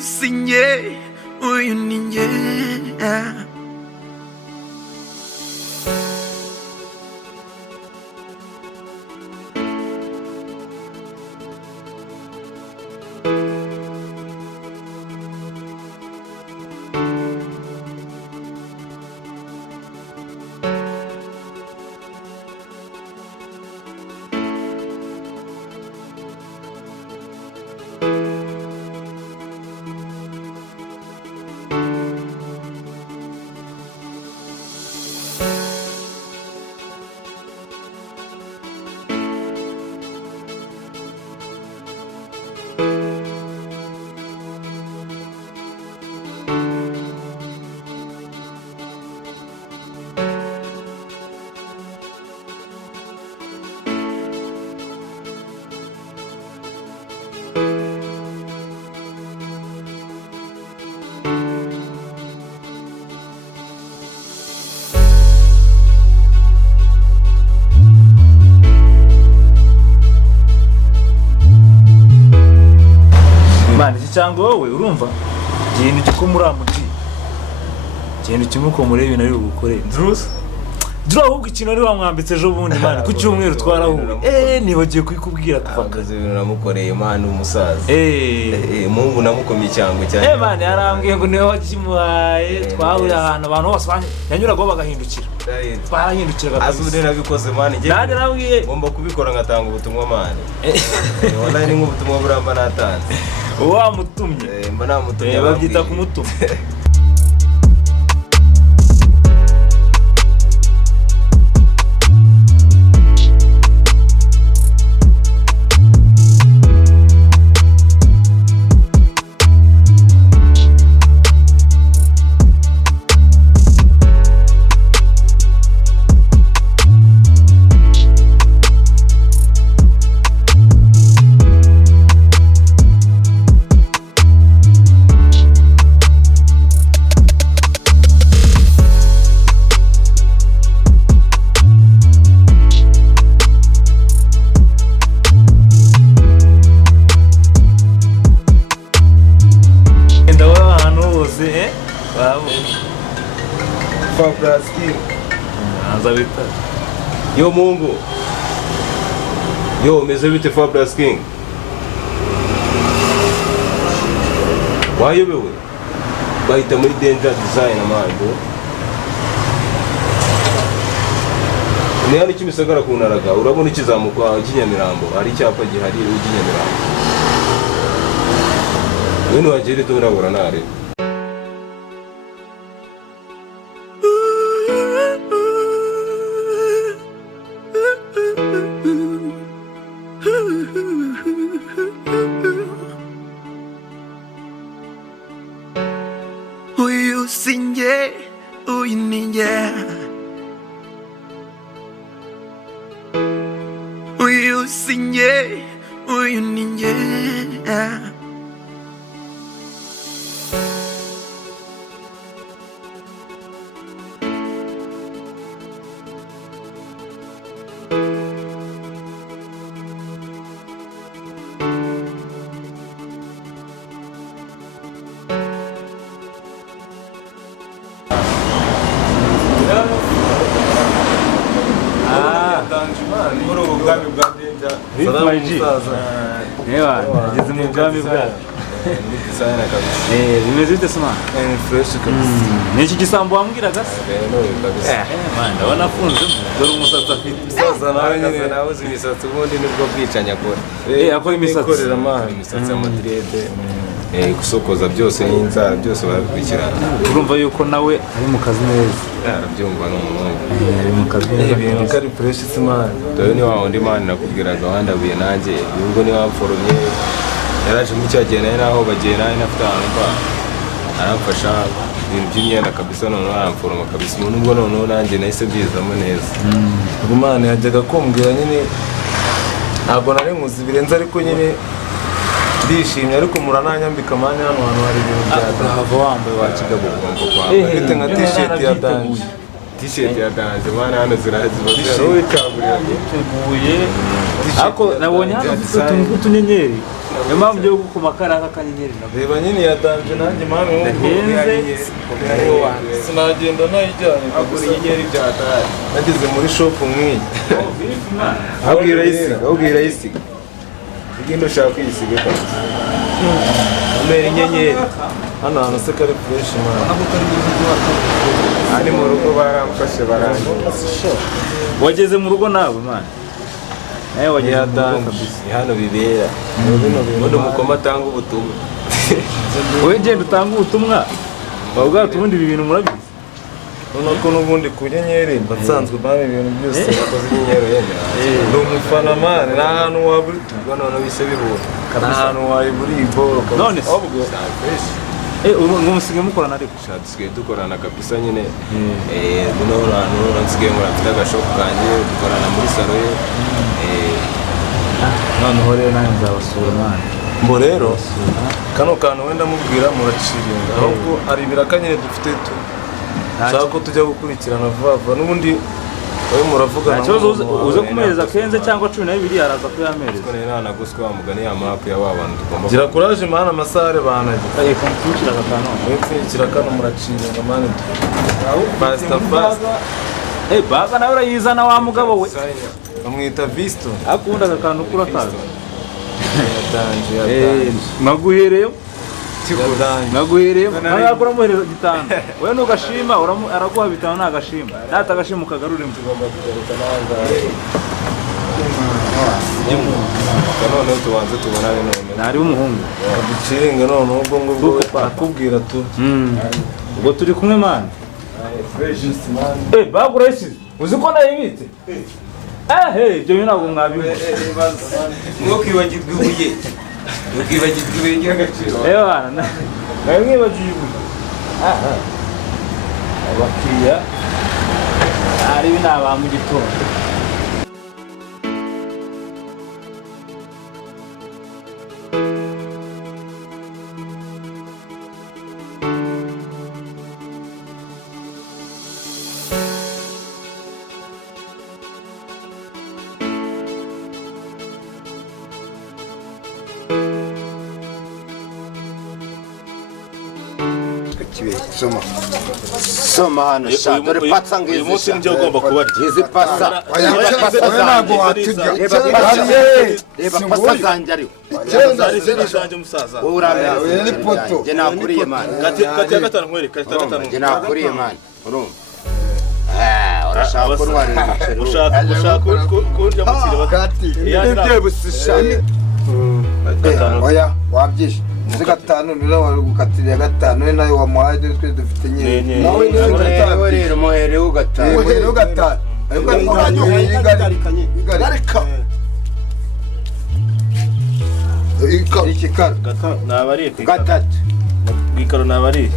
Si Njye, Uyu Ni Njye. cyangwa wowe urumva genda uko muri amuti genda ukimuko muri ibintu ari bugukore Dro ahubwo ikintu ari wamwambitse ejo bundi man ku cyumweru twaraho nibagiye kwikubwira tufakaze ibintu namukoreye man umusaza mungu namukomye cyango cyane man yarambwiye ngo niwe wakimuhaye twahura ahantu abantu bose yanyuraga bagahindukira twarahindukira azubire nabikoze man nge nande nabwiye ngomba kubikora ngatanga ubutumwa man wallahi ni nk'ubutumwa buramba natanze wa mutumye mba namutumye babyita kumutumye Yo Mungu. Yo meze bite Fabulous King. Wayobewe. Bahita muri Danger Design amando. Ni hano kimisagara kunaraga urabona ikizamuka ikinyamirambo ari cyapa gihari ikinyamirambo. Wene wagere turabura nare. Uyu Si Njye, Uyu Ni Njye. Uyu Si Njye, Uyu Ni Njye. Muri ubwami bwa Danger. Ngeze mu bwami bwa. Designer kabisa. Bimeze bite sima? Fresh kabisa. Ni iki gisambo wambwiraga se? No kabisa. Man, ndabona afunze dore umusatsi afite. Sasa nawe nyine nawe uzi imisatsi ubundi nibwo bwicanya akora. Akora imisatsi. Akorera amahanga imisatsi y'amadrede. Gusokoza byose n'inzara byose barabikurikirana. Urumva yuko nawe ari mu kazi neza. Arabyumva n'umuntu. Ari mu kazi neza. Ibintu kari fresh man. Dore ni wa undi man nakubwiraga wandabuye nanjye. Ubwo ni wamforomye. Yaraje mu cyagenda naho bagenda nafite ahantu aramfasha ibintu by'imyenda kabisa none aramforoma kabisa umuntu ubwo none nanjye nahise byizamo neza. Ubwo man yajyaga kumbwira nyine ntabwo nari nkuzi birenze ariko nyine ndishimye ariko murananyambika manya hano hari ibintu bya Bravo wambaye wa kigabo ugomba kwambara. Mfite nka t-shirt ya Danger. t-shirt ya danje mana hano ziraziba wowe kagurira teguye ako nabonye hano utuntu tw'utunyenyeri niyo mpamvu ngiye gukoma kariya k'akanyenyeri reba nyine ya danje nanjye mani sinagenda nayijyanye kugura inyenyeri bya danje nageze muri shop nk'iyi abwira yisiga igenda ushaka kwisiga kabisa umera inyenyeri hano hantu se kari fresh man ari mu rugo baramfashe barangiza wageze mu rugo nawe man nawe wageze mu rugo kabisa hano bibera ubundi umukoma atanga ubutumwa wowe genda utanga ubutumwa wabwate ubundi ibi bintu murabizi urabona ko n'ubundi ku nyenyeri nsanzwe bari ibintu byose bakoze inyenyeri yenda ni umufana mani nta hantu wabura tubwo none bise bihura nta hantu wayibura iyi boro none se ngo musigaye mukorana ariko dusigaye dukorana kabisa nyine noneho hantu nsigaye nkora mfite agashopu kanjye dukorana muri salo ye noneho rero nanjye nzabasura mani mbo rero kano kantu wenda mubwira muraciringa ahubwo hari ibiraka nyine dufite nshaka ko tujya gukurikirana vuba vuba n'ubundi wowe muravugana nta kibazo uze kumuhereza kenze cyangwa 12 araza kuyamereza ko nari naguswe wa mugani ya map ya babandi tugomba gira courage mana amasare banaje reka mpfukira gatano mpfukira kano muraciringa mani fast baga nawe urayizana wa mugabo we bamwita Visto akunda akantu kura kaza naguhereyo naguhereyo nagakora muhereza gitano wewe nugashima araguha bitano nagashima nata agashima ukagarure mu tugomba kugaruka nanga none tubanze tubonane none nari umuhungu aducinga none ubwo ngo akubwira tu ubwo turi kumwe man baguresi uzi ko nayibitse ibyo ntabwo mwabivuga mwokibagirwa ibuye ukibagirwa ibuye ry'agaciro bana nawe mwibagiye ibuye abakiriya ari binaba mu gitondo Soma hano sha dore patsa ngizi. Uyu munsi nje ugomba kubarya. Izi pasa. ntabwo watujya Reba pasa zanjye ari. Zanjye musaza. Wowe uramenya ni poto. Je nakuriye man. Kati ya gatanu nkwereke kati ya gatanu. Je nakuriye man. Urumva. Urashaka kurwara ibiceri. Ushaka kurya mukire bakati. ibyo busishani oya wabyishe uzi gatanu nira wari gukatira gatanu we nayo wamuhaye twe dufite nyine nawe rero muhereho gatanu muhereho gatanu ariko uranyo igarika ikikara nabari gatatu bikaro nabari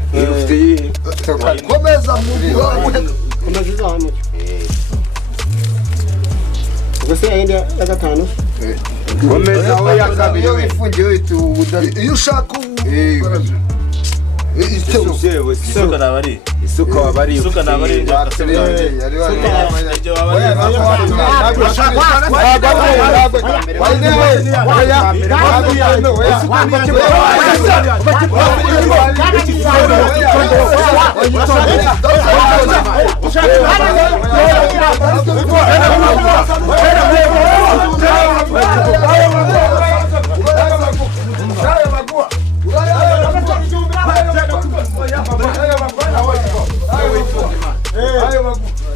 komeza mu komeza hano ubuse yenda ya gatanu komeza aho ya kabiri iyo wifungiye iyo ushaka isuka nabari isuka wabari isuka nabari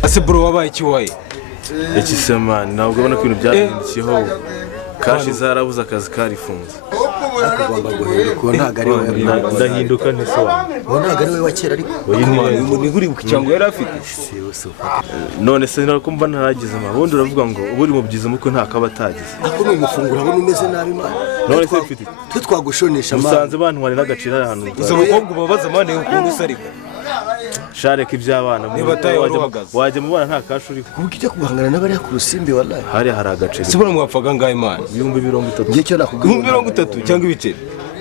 ase bro wabaye kiwaye ikisemani ntabwo ubona ko ibintu byahindukiyeho kashi zarabuze akazi karifunze agomba guhinduka ntago ari we ndahinduka nese wa ntago ari we wa kera ariko ni guri cyangwa yari afite none se nako mba ntaragize amabundi uravuga ngo uburi mu byiza muko nta kaba atagize ako ni umufungura abona umeze nabi man none se mfite twe twagushonesha man musanze bantware n'agaciro ahantu uzo mukobwa ubabaza man ukuntu usarika shareka iby'abana wajya mu bana nta kashi uri kuko ijya guhangana n'abari ku rusimbi wallahi hari agaciro sibona mwapfaga ngaye man 30 ngiye cyo nakubwira 30 cyangwa ibiceri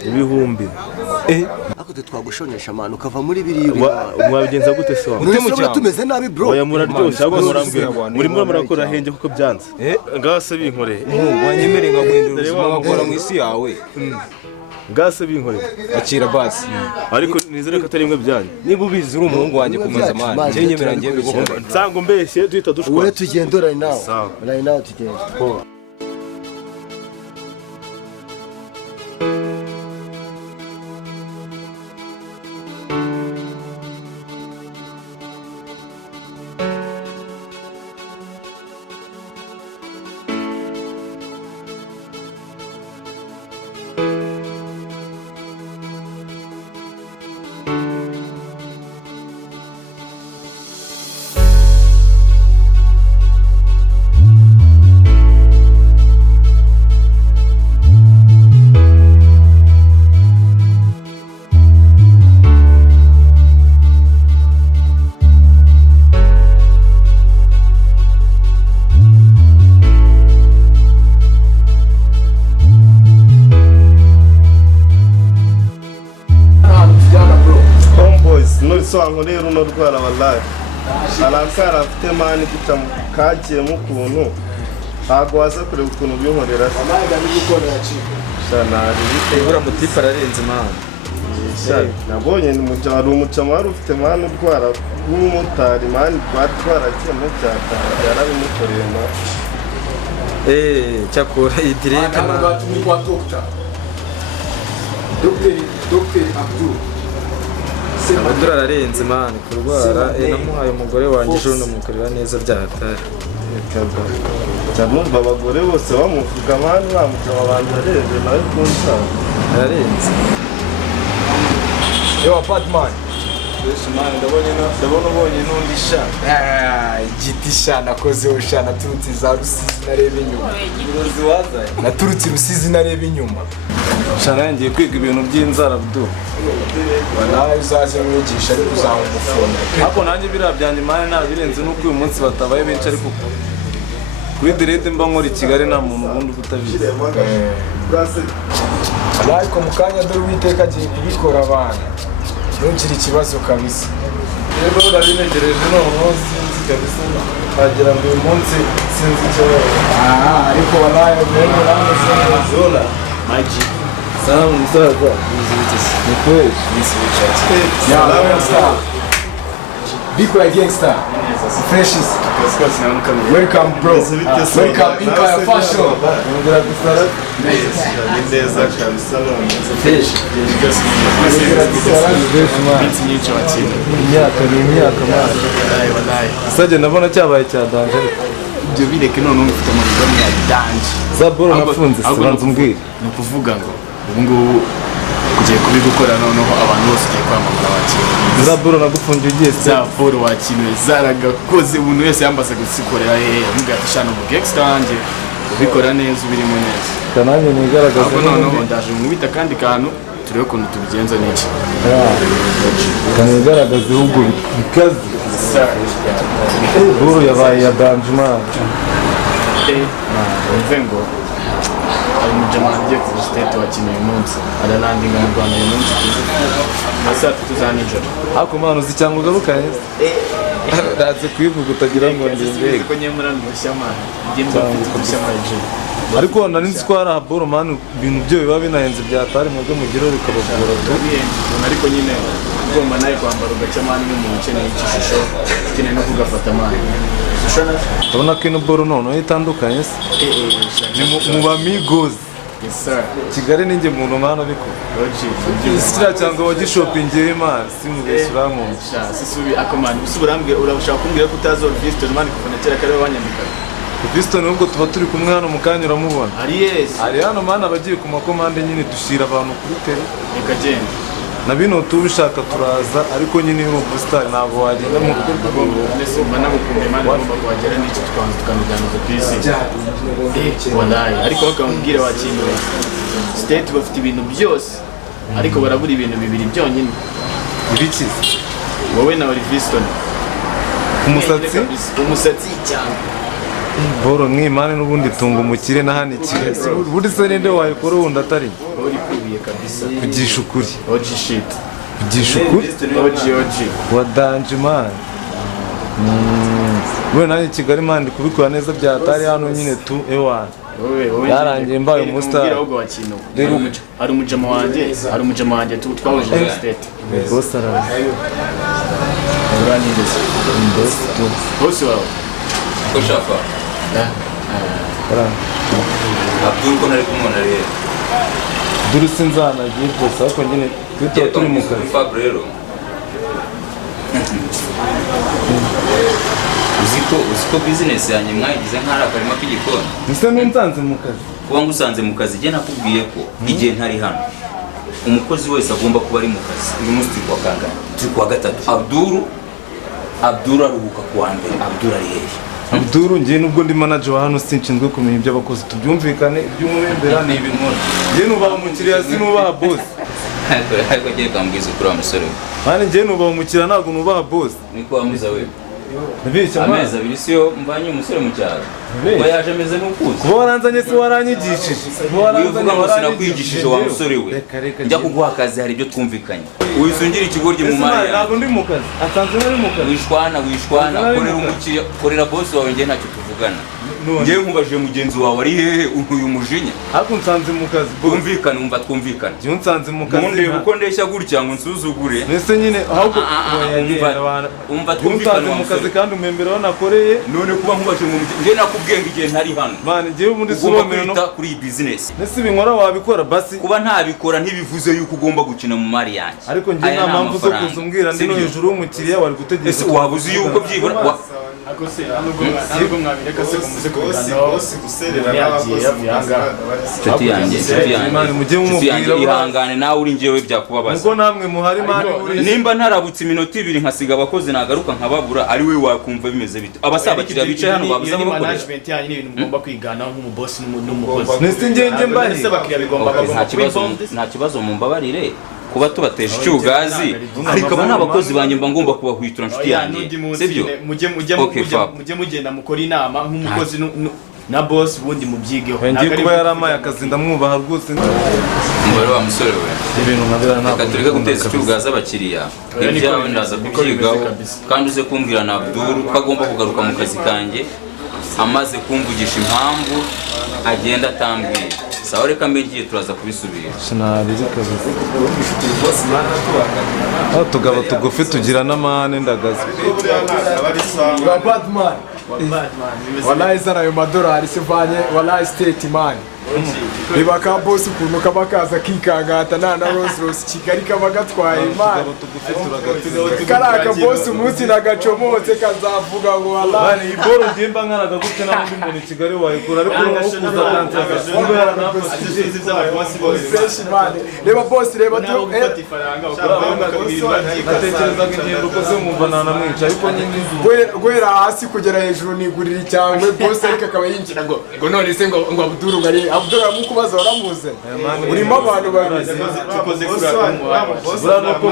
ibihumbi ako twagushonesha amana ukava muri biriya mwabigenza gute se wa mutima tumeze nabi bro oya muraryoshye ahubwo murambwira muri murakora henge kuko byanze ngase binkoreye wanyemere ngaguhindura ubuzima ngakora mu isi yawe ngase binkoreye akira basi ariko nizere ko atari imwe byanyu niba ubizi uri umuhungu wanjye kumaza amana cyo nyemera ngiye bigukora nsango mbeshye duhita dushwa wowe tugenda right now tugenda Songo rero no rwara wallahi arakara afite mani gitamo ukuntu ntago waza kureba ukuntu byonkorera sana ibura mutipa ararenze man nabonye ari umucama wari ufite mani urwara w'umumotari mani rwatwara cyane cyata yarabimukoreye ma cyakora idirete man Dr. Abdul amadorari arenze man kurwara namuhaye umugore wanjye ejo namukorera neza byahatari cyabumva abagore bose bamuvuga mani bamutama abantu arenze nawe kunsa ararenze Yo Batman ndabona ubonye n'undi sha igiti sha nakozeho sha naturutse za Rusizi nareba inyuma naturutse Rusizi nareba inyuma sha nangiye kwiga ibintu by'inzara bdo nawe uzaze mwigisha ariko uzamufunda hapo nanjye biriya byanjye mane nabirenze nuko uyu munsi batabaye benshi ariko kuri direte mba nkora i Kigali nta muntu ubundi utabizi ariko mu kanya dore Uwiteka agiye kubikora abana ntukiri ikibazo kabisa rero urabinegereje noneho sinzi kabisa wagira ngo uyu munsi sinzi icyo ariko wabaye mbere nameze neza maji salamu musaza ni kweli ya big boy gangster freshes welcome bro welcome in my fashion ngura gusara neza kabisa fresh imyaka wallahi saje ndabona cyabaye cyadanje ibyo bireke none ufite amaguru ya danje zaboro nafunze sibanza umbwira ni ukuvuga ngo ubu ngubu kugiye kubigukora noneho abantu bose ugiye kwamamara wakiriye zaboro nagufungiye ugiye zaboro wakiriye zaragakoze umuntu wese yambaza gusikorera amubwira ati shana mu gangster wanjye ubikora neza ubirimo neza kananye nigaragaza ahubwo noneho ndaje nkubita kandi kantu turebe ukuntu tubigenza n'iki kanigaragaza ahubwo bikaze buru yabaye ya danjman umve ngo hari umujamani ugiye ku state wakiniye uyu munsi aranandinga mu Rwanda uyu munsi na saa tatu za nijoro ariko mwana uzi cyangwa ugarukanye ndaze kwivuga utagira ngo ndinde ko nyemura ndushya mwana ngenza mfite urushya manje ariko nari nzi ko hari aboro mani ibintu byo biba binahenze byatari mu byo mugiro bikabagora ariko nyine ugomba nawe kwambara ugaca mani nk'umuntu ukeneye igishusho ukeneye no kugafata mani urabona ko ino boro noneho itandukanye se mu bamigozi Kigali ninjye muntu mwana biko isira cyangwa wagishopingiye imana simubeshye urankunda sisubi akomani usuburambwira urashaka kumbwira ko utazi Oliviston mani kuva na kera kare wanyandika Oliviston nubwo tuba turi kumwe hano mu kanya uramubona ari hano mana abagiye ku makomande nyine dushira abantu kuri tele ikagenda na bino tubishaka turaza ariko nyine uri umustar ntabwo wagenda mu rugo ndetse mbana gukumye mani ngomba kuhagera n'icyo tukanujyana ku isi wallahi ariko bakambwira wakiriye state bafite ibintu byose ariko barabura ibintu bibiri byonyine ibiki wowe na Oliviston umusatsi umusatsi cyane boro nk'imana n'ubundi tunga umukire nahanikire buri se ninde wayikora wundi atari uri kubiye kabisa kugisha ukuri OG shit kugisha ukuri OG wadanje man we nani Kigali man ndi kubikora neza byatari hano nyine tu ewana yarangiye mbaye umustar ari umujama wanjye twahuje muri state boss araje uranigeze boss wawe ko shafa Abdul ko nari kumubona rero duru sinzana giye byose ariko nyine twita turi mu kazi Fab rero uziko business yanjye mwayigize nk'ari akarima k'igikoni nise nunsanze mu kazi kuba ngusanze mu kazi igihe nakubwiye ko igihe ntari hano umukozi wese agomba kuba ari mu kazi uyu munsi turi kuwa kangahe turi kuwa gatatu Abdul aruhuka kuwa mbere Abdul ari hehe Abdul ngiye nubwo ndi manager wa hano sinshinzwe kumenya iby'abakozi tubyumvikane iby'umurembera ni ibintu ngiye nubaha umukiriya sinubaha boss ariko ngiye kambwiza kuri wa musore mani ngiye nubaha umukiriya ntabwo nubaha boss niko wamwiza wewe nabeshya amezi abiri siyo mbanye umusore mu cyaro kuba yaje ameze nk'ukuzi kuba waranzanye se waranyigishije uvuga ngo sinakwigishije wa musore we njya kuguha akazi hari ibyo twumvikanye wisungire ikigoryi mu mari ntabwo ndi mu kazi asanzwe nari mu kazi wishwana korera umukiriya korera boss wawe njye ntacyo tuvugana njye nkubaje mugenzi wawe ari hehe uyu mujinya ariko nsanze mu kazi twumvikana umva twumvikana njye nsanze mu kazi mundeba uko ndeshya gutya ngo nsuzugure nese nyine ahubwo umva twumvikana mu kazi kandi umwembere wanakoreye none kuba nkubaje mu njye nakubwiye ngo igihe ntari hano mani njyewe ubundi ugomba kwita kuri iyi business nese ibinkora wabikora basi kuba ntabikora ntibivuze yuko ugomba gukina mu mari yanjye ariko njye nta mpamvu zo kuza umbwira ndi no hejuru y'umukiriya wari gutegereza ese waba uzi yuko byibura akose nubwo mwabireka se muze kubiganaho nshuti yanjye ihangane nawe uri njyewe byakubabaza nuko namwe muhari mani nimba ntarabutse iminota ibiri nkasiga abakozi nagaruka nkababura ari we wakumva bimeze bite abasaba abakiriya bicaye hano babuze abakoresha management yanyu ni ibintu mugomba kwiganaho nk'umubosi n'umukozi nese ngenge mbahe nta kibazo mumbabarire kuba tubateje icyugazi ariko aba n'abakozi banjye mba ngomba kubahwitura nshuti yanjye sibyo mujye mugenda mukora inama nk'umukozi na boss ubundi mubyigeho ngiye kuba yaramaye akazi ndamwubaha rwose umubare wa musore we ibintu nkabira ntabwo reka tureke guteza icyugazi abakiriya ibyawe ndaza kubyigaho kandi uze kumbwira na Abdul ko agomba kugaruka mu kazi kanjye amaze kumvugisha impamvu agenda atambwiye sawa reka mbe ngiye turaza kubisubira sinabizi kabisa tugabo tugufi tugira n'amahane ndagaza Batman wallahi zana ayo madolari sivanye wallahi state man niba ka boss ukuntu kaba kaza kikangata na Rolls Royce Kigali kaba gatwaye imana karaka boss umunsi nagacomotse kazavuga ngo wallahi bani iboro ngimba nkaraga gute na ndi muntu Kigali wayikura ariko no kuza kansaza ngo fresh man reba boss reba tu natekereza ko ingendo ukoze umva nanamwica ariko nyine gwera hasi kugera hejuru nigurira cyangwe boss ariko akaba yinjira ngo none se ngo Abdul ngari Abdul amukubaza waramuze urimo abantu babizi tukoze kuri nuko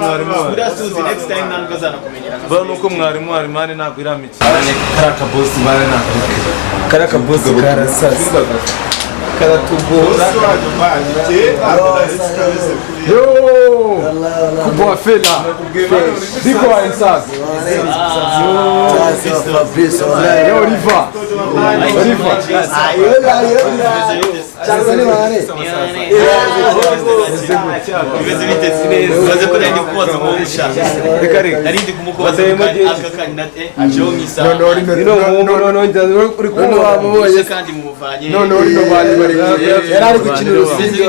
mwarimu urasuzi next time ntabwo azanakumenyera nuko mwarimu mani ntabwo iramikira karaka boss mane karaka boss karasasa karatugora yo kuboa fela diko insasa yo Oliva yarari gukinira urusimbi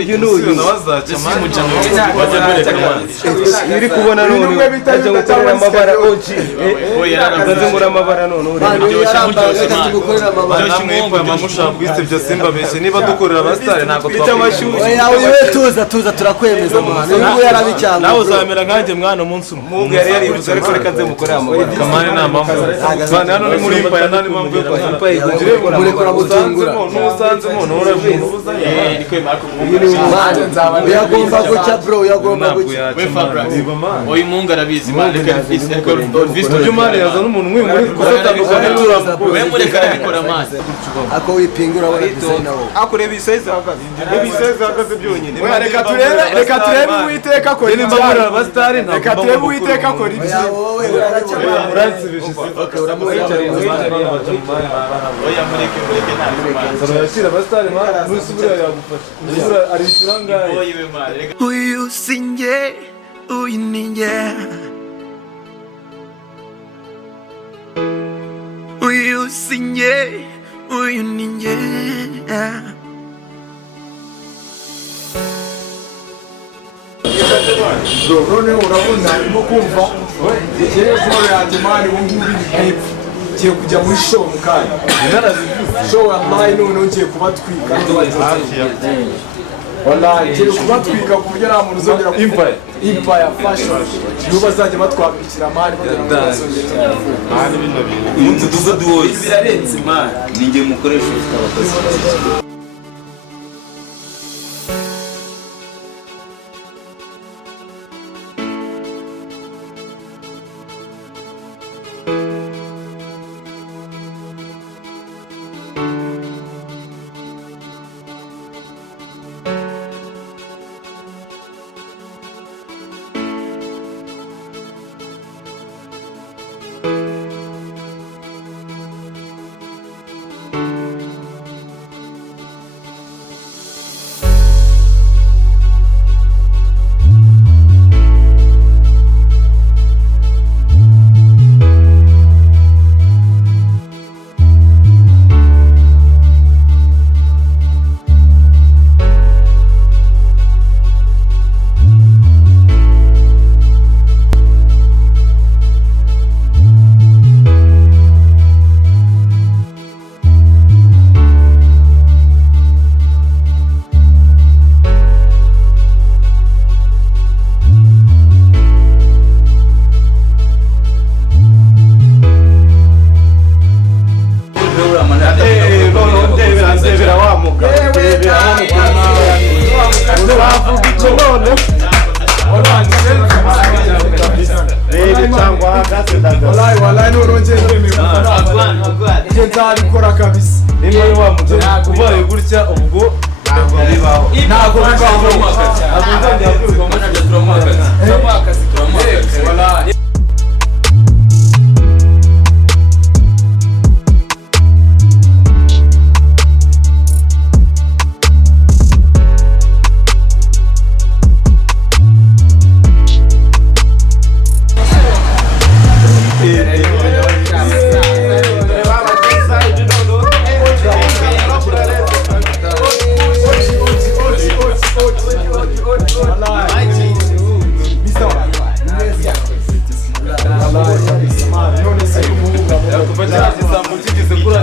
uyu n'uyu nabazaca iri kubona none ajya gukorera amabara oji yarabaze ngura amabara none uri gukorera amabara namwe mushaka kwiste byo simba bese niba dukorera abastari ntabwo twamashuri oya tuza turakwemeza mwana uyu nguyu yarabicyanga nawe uzamera nkanjye mwana umunsi umwe mungu yari yarivuze ariko reka nze mukorera amabara kamane nta mpamvu bana hano ni muri impaya nta n'impamvu yo kuyimpaya murekura mutungura n'usanzemo n'uravuza uyagomba guca bro uyagomba guca uyu mungu arabizi mwana reka Oliviston ujye umane yazana umuntu umwe muri kuzatandukanye we mureka arabikora amazi ako wipingura wala design nawo akureba isayizi ahagaze byonyine reka turebe uwiteka akora nimba muri abasitari reka turebe uwiteka akora ibyo wowe uracaba uransibisha oya mureke ntabwo yashyira abasitari mwana n'usubira yagufasha arishyura ngahe oyiwe mwana reka Uyu Si Njye, Uyu Ni Njye. Uyu Si Njye, Uyu Ni Njye. noneho urabona arimo kumva ngewe siporo yanjye mani ubu ngubu iri hepfo ngiye kujya muri show mu kanya show wampaye noneho ngiye kubatwika ngiye kubatwika ku buryo nta muntu uzongera Empire Fashion nibo bazajya batwambikira mani kugira ngo bazongere umunsi tuza duwoye birarenze imana ni njye mukoresha ufite abakozi wallahi nurongera igihe nzabikora kabisa niba wamutse ubaye gutya ubwo ntabwo bibaho ntabwo bibaho ntabwo nzongera kwirwamo najya turamuha akazi wallahi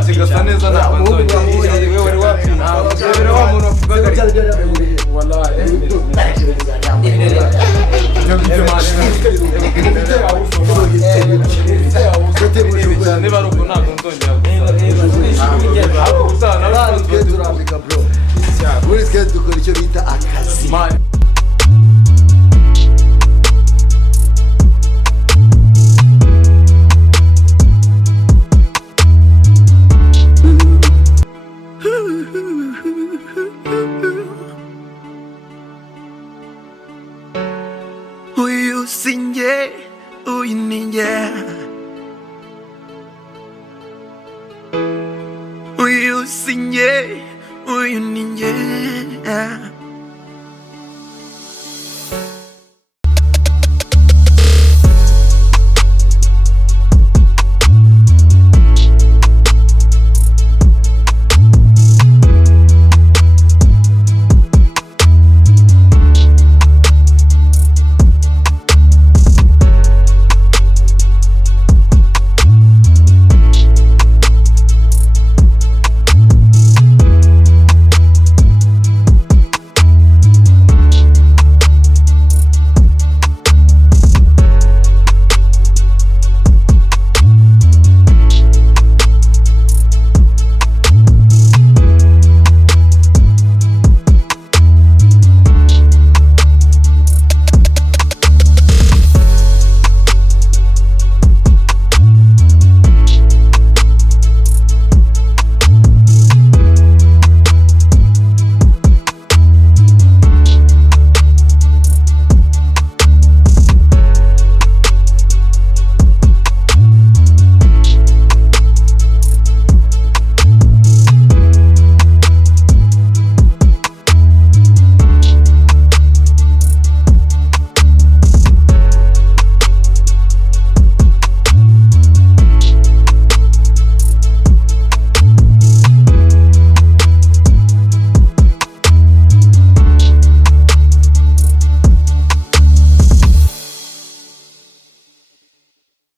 kigasa neza ntabwo nzongera wewe wapima rero wa muntu avuga wallahi niba ari uko ntabwo nzongera buri twese dukora icyo bita akazi Uyu Si Njye, Uyu Ni Njye.